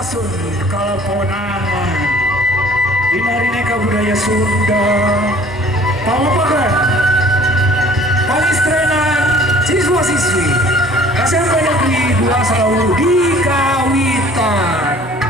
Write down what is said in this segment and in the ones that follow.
Pasun Kalaponangan Inarineka budaya Sunda Pawapagan Pangistrenan siswa-siswi SMP Negeri 2 Salawu di Kawitan.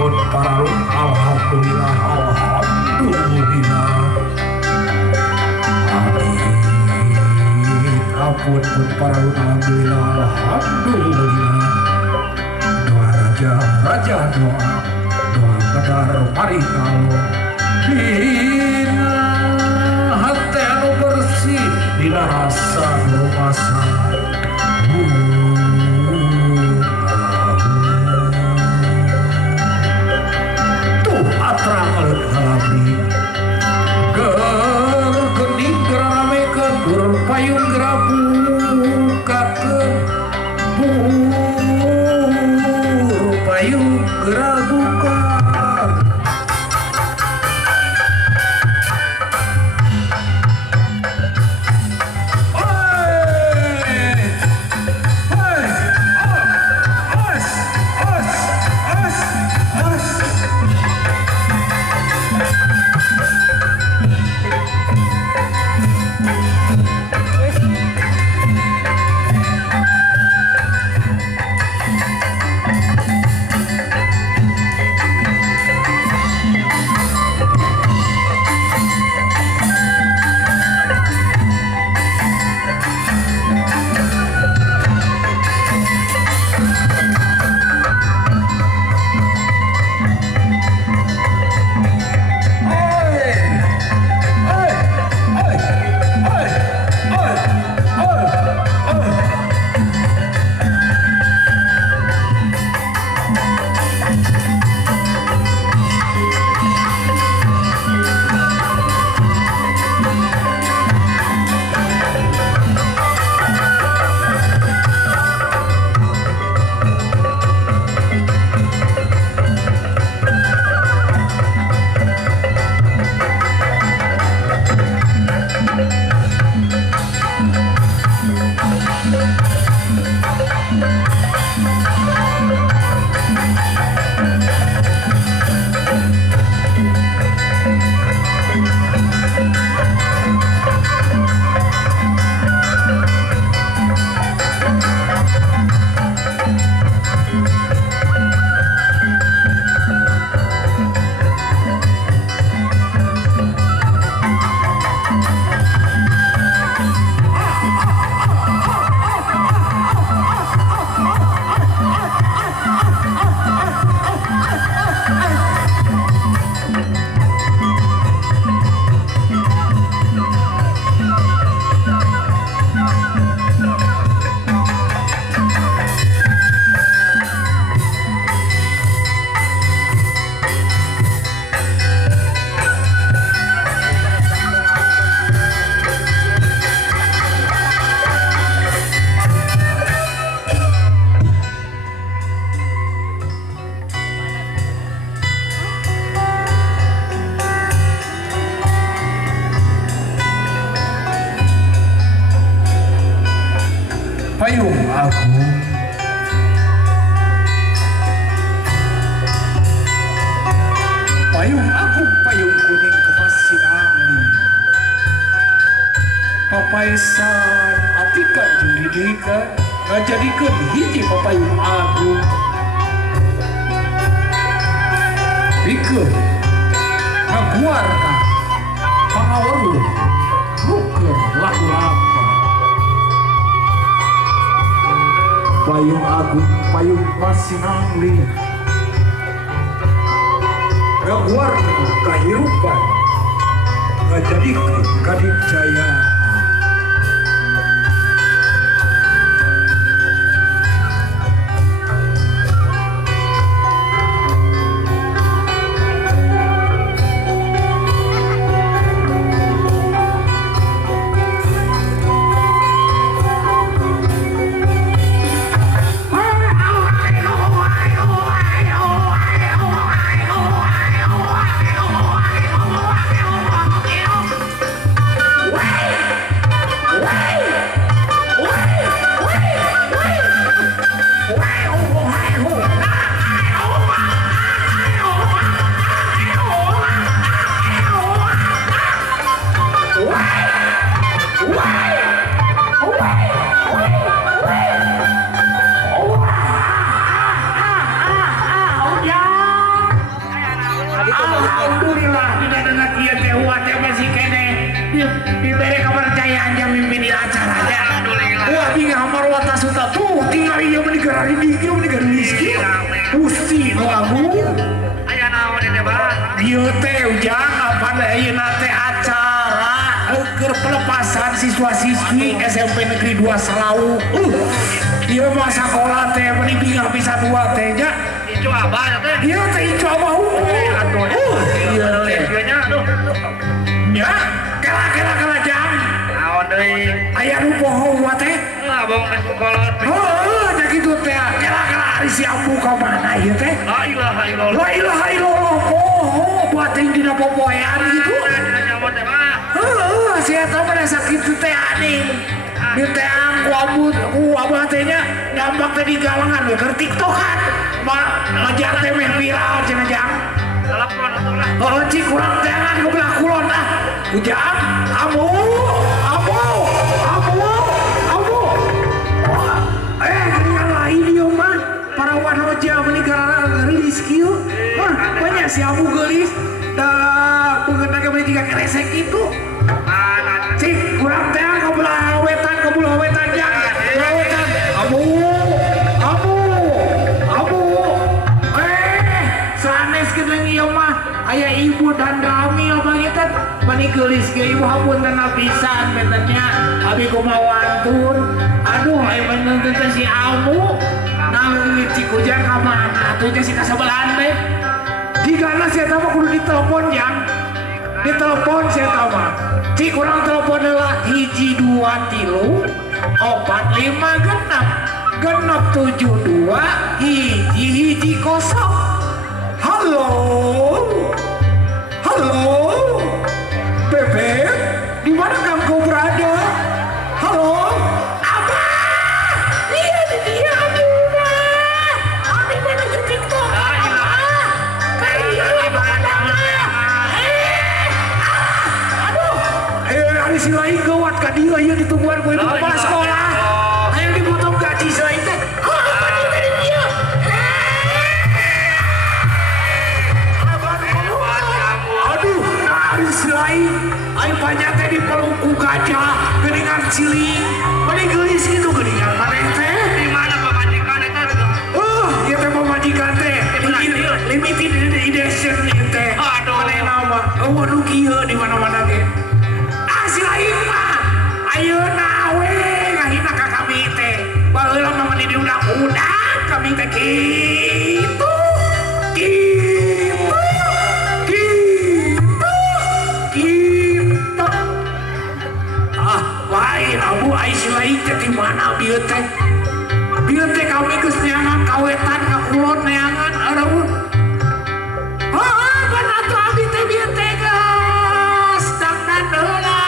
Pun para alhamdulillah alhamdulillah amin ampun pun para alhamdulillah alhamdulillah doa raja doa bedar parikalo dina hati anu bersih dina rasa nu asa payung gerabukakeun payung gerabukan agung payung kuning kemas sinangli papaesan apikan pendidikan ngajadikeun hiji papayung agung pikeun ngaguarna pangaweruh nukeun laku-laku payung agung payung kemas sinangli ngaguarna kahirupan ngajadikeun kadijaya Alhamdulillah tidak dengan dia tehuat yang masih kene diberi kepercayaan yang mimpin di acaranya. Wah tinggal hamar wata suta tuh tinggal iya menegara ini dia menegara rizki Gusti no agung Aya naon ini bang? dia teh ujang apa iya nate acara keur pelepasan siswa-siswi SMP Negeri 2 Selau dia mau sekolah teh meni bingung bisa dua teh nya Itu apa ya teh? dia teh itu apa iya teh nya kela jang Naon deui? aya nu poho wa teh Abang ke sekolah teh. nya kitu teh kela ari si ambu ka mana ieu teh La ilaha illallah. la ilaha illallah poho buat ting dina popoean gitu Nyawa teh mah. si eta mah sakitu teh aning di teh ku ambu ku abah teh nya ngambak teh di galangan we keur tiktokan ngajar teh meh viral cenah jang Telepon atuh lah. oh cik kurang jangan kebelah kulon ah ujang amu dengan lain dia mah para wanoja meninggal gelis kieu banyak si amu gelis dah pengen ke tiga keresek itu Mana? cik kurang teh kebelah wetan jang kebelah wetan amu sanes kedeung ieu mah aya ibu dan kami apa kita manikelis ke ibu hapunten pisan benernya abi kumawantun aduh aya bener teh si amu nah cikujang ka mana atuh teh si kasebelahan teh digana si eta mah kudu ditelepon jang ditelepon si eta mah cik urang telepon heula 1 2 3 4 5 genep 72 1 0 halo Bebek di mana kamu berada halo abah iya di dia abah abi menuju TikTok ada si lain gawat ka dia ieu ditungguan ku ibu kepala sekolah aya dipotong gaji si lain teh ayo banyak teh dipelungku gajah geningan cilik mending gelis gitu geningan maneh teh Di mana pemajikan eta? ieu teh pemajikan teh limited edition ieu teh Aduh. maneh nama nu kieu di mana-mana ge si lain mah ayeuna we ngahina ka kami teh baheula mah di undang-undang kami teh kitu lain abu ais lain di mana bieu teh kami geus neangan kawetan ka kulon neangan aduh kan atuh abi teh bieu teh geus dangdan heula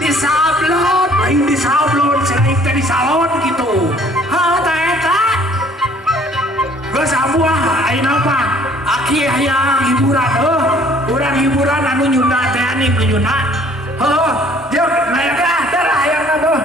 di sablon lain di sablon selain teh di salon gitu teh eta geus abu urang hiburan anu nyunda teh aning ku nyunda heuh jeung naega darah hayangna tuh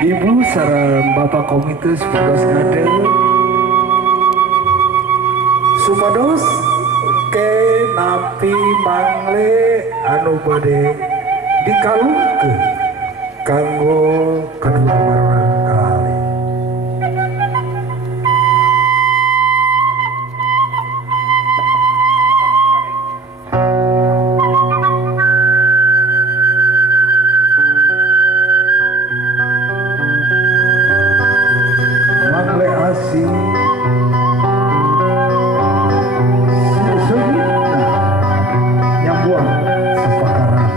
Ibu sareng Bapak Komite supados ngade supados ke napi mangle anu bade dikalungkeun kanggo kedua marang kali. Mangle asing nyambuang sepakaran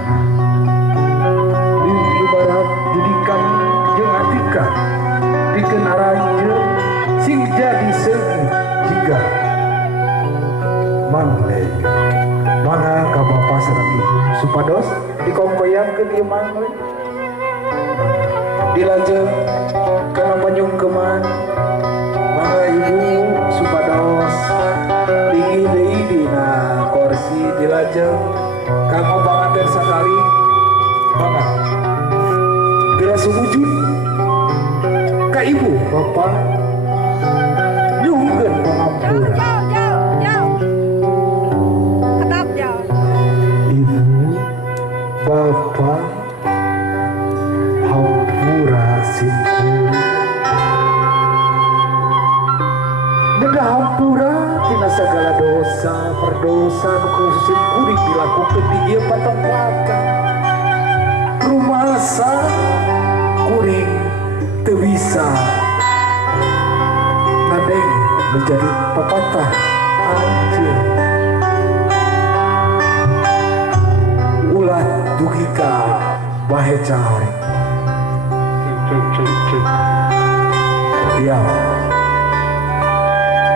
di ibarat didikan jeung atika dikeun aranjeun sing jadi seung jiga mangle mangga ka bapa sareng ibu supados dikongkoyangkeun ieu mangle dilajeng kana panyungkeman mangga ibu supados linggih deui dina kursi dilajeng kanggo panganten sakali mangga geura sumujud ka ibu bapa nyuhkeun pangampura ibu bapa hampura simpul Neda hampura tina segala dosa perdosa nu kusim kuring dilakukeun di ieu patempatan rumasa kuring teu bisa ngadeng menjadi pepatah anjeun ulah dugi ka bahe cai ya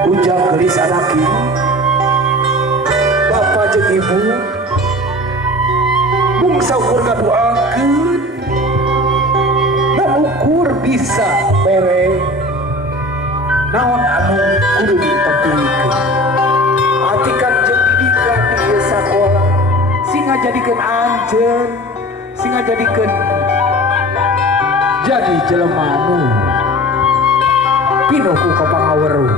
ujang gelis anaki bapa jeung ibu mung saukur ngadoakeun ukur bisa mere naon anu kudu ditepikeun atikan jeung didikan di ieu sakola sing ngajadikeun anjeun sing ngajadikeun jadi jelema anu pinuh ku pangaweruh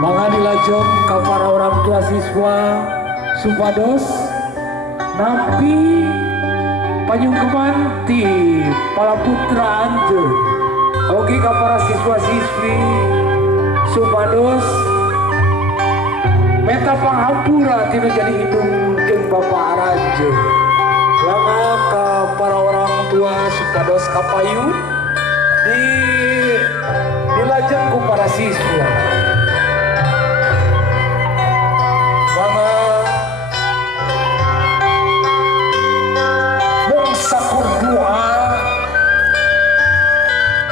mangga dilajeng ka para orang tua siswa supados nampi panyungkeman ti palaputra anjeun oge ka para siswa-siswi supados meta panghampura tina jadi hidung jeung bapa aranjeun mangga ka para orang tua supados kapayun dilajeng ku para siswa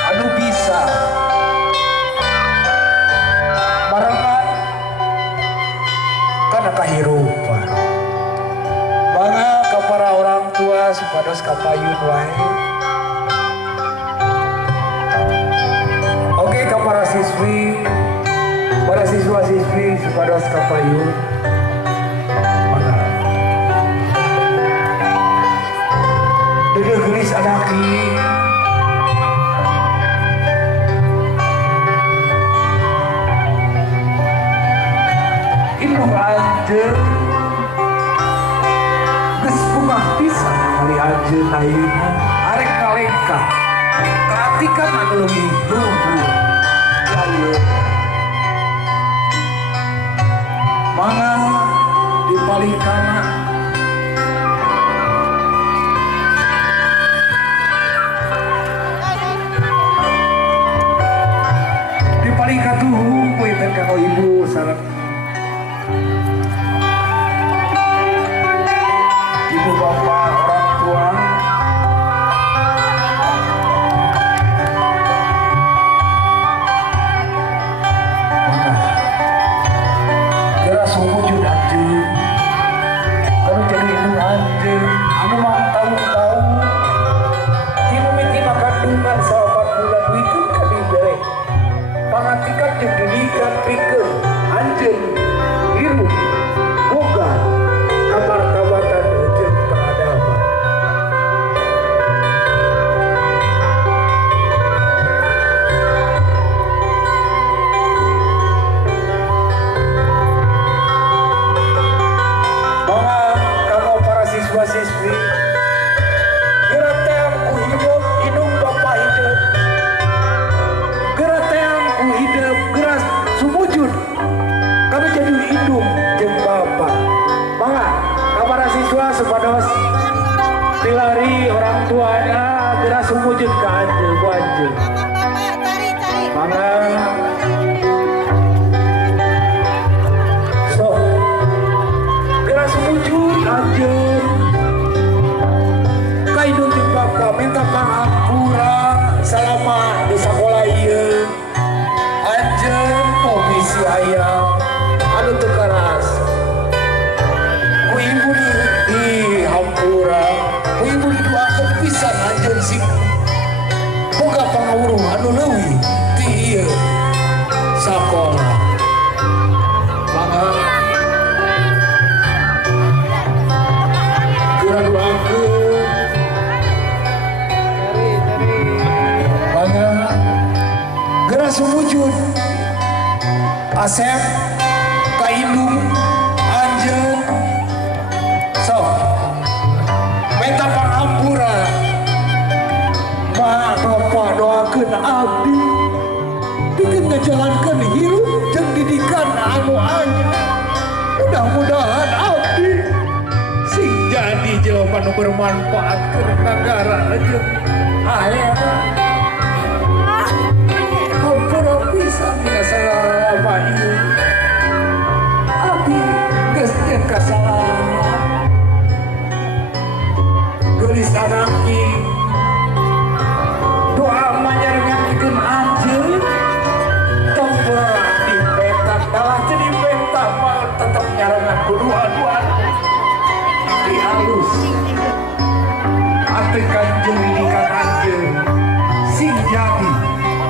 anu bisa barengan kana kahirupan mangga ka para orang tua supados kapayun wae oke ka para siswa-siswi supados kapayun mangga dedeh gelis anaki indung anjeun geus bungah pisan kali anjeun ayeuna arek kalengka kaatikan anu leuwih luhur ayeuna mangga dipalikana dipaling katuhu poetan kanggo ibu sareng ibu bapak orang tua mangga geura sumujud anjeun sumujud ka anjeun ku anjeun. Bapak, cari. Mangga. So, geura sumujud anjeun. Kaidun ti Bapa minta pangampura selama di sakola ieu. Anjeun komisi aya anu teu karas. Ku ibu di hampura, ku ibu didoakeun pisan anjeun sing boga pangawuruh anu leuwih ti ieu sakola. Mangga geura doakeun. Mangga geura sumujud. Asep ka indung anjeun. So, minta pangampura. Ma Bapa doakeun abdi pikeun ngajalankeun hirup jeung didikan anu anyar. Mudah-mudahan abdi sing jadi jelema nu bermanfaat keur nagara jeung akhirat. Hampura pisan dina salama ieu. Abdi geus teu kasalahan. Geulis anaki doa manyarengatkeun anjeun tong belah dipetak dalah teu dipetak mah tetep nyarengan ku dua-dua di alus atekan jeung didikan anjeun sing jadi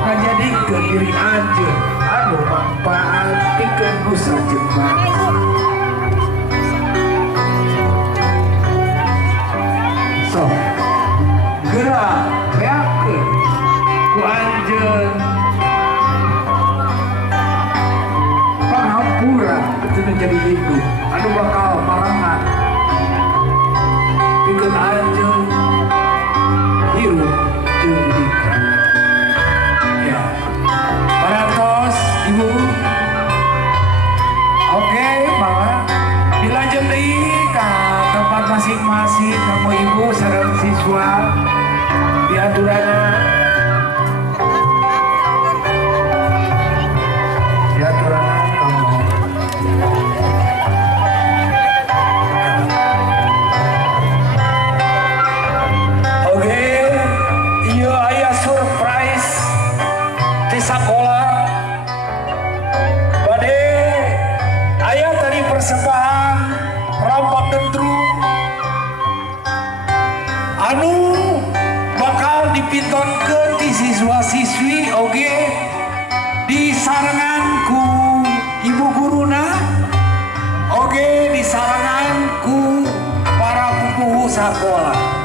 ngajadikeun diri anjeun anu manfaat pikeun nusa jeung bangsa. So, geura beakeun ku anjeun pangampura teu jadi hidup anu bakal marangan pikeun anjeun hirup jeung didikan. Ya, parantos ibu. Oke, mangga dilanjut deui ka tempat masing-masing kamu ibu sareng siswa diaturana. Diaturana kamu. Oke, ieu aya surprise di sakola. Bade aya tadi persembahan rampak dendrum anu bakal dipitonkeun di siswa-siswi oge disarengan ku ibu guruna oge disarengan ku para pupuhu sakola.